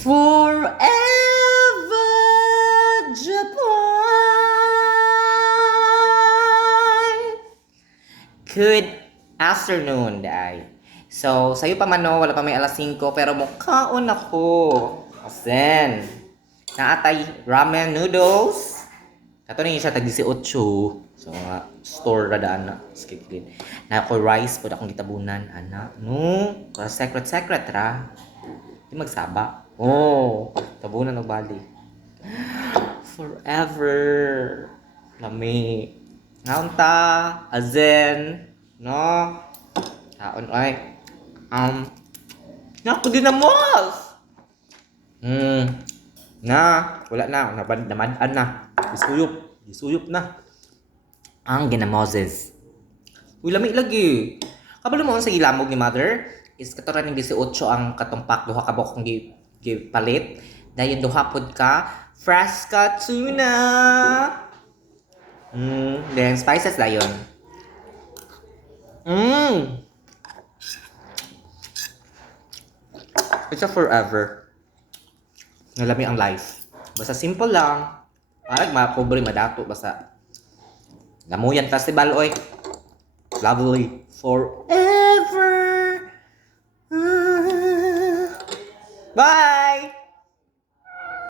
Forever Japan. Good afternoon, day. So, sa'yo pa man no, wala pa may alas 5, pero mukhaon ako. Asen. Naatay ramen noodles. Kato na yun siya, tag-18. So, mga store radaan na. Skikilin. Na ako rice, po akong gitabunan. Ana, no? Secret ra. Di magsaba. Oh, tabunan o bali. Forever. Lami. Ngaunta. Azen. No? Kaon ay. Naku din na mos. Na, wala na. Namadaan na. Isuyop na. Ang ginamoses. Uy, lami lagi. Kabalo mo sa ilamog ni mother, is katoran ng 18 ang katumpak, duha ka bukong gipalit. Dayon duha pod ka, fresca tuna. Then spices dayon. It's a forever. Nalami ang life. Basta simple lang. Parang mapobre madato basta. Lamuyan festival oy. Lovely forever. Bye.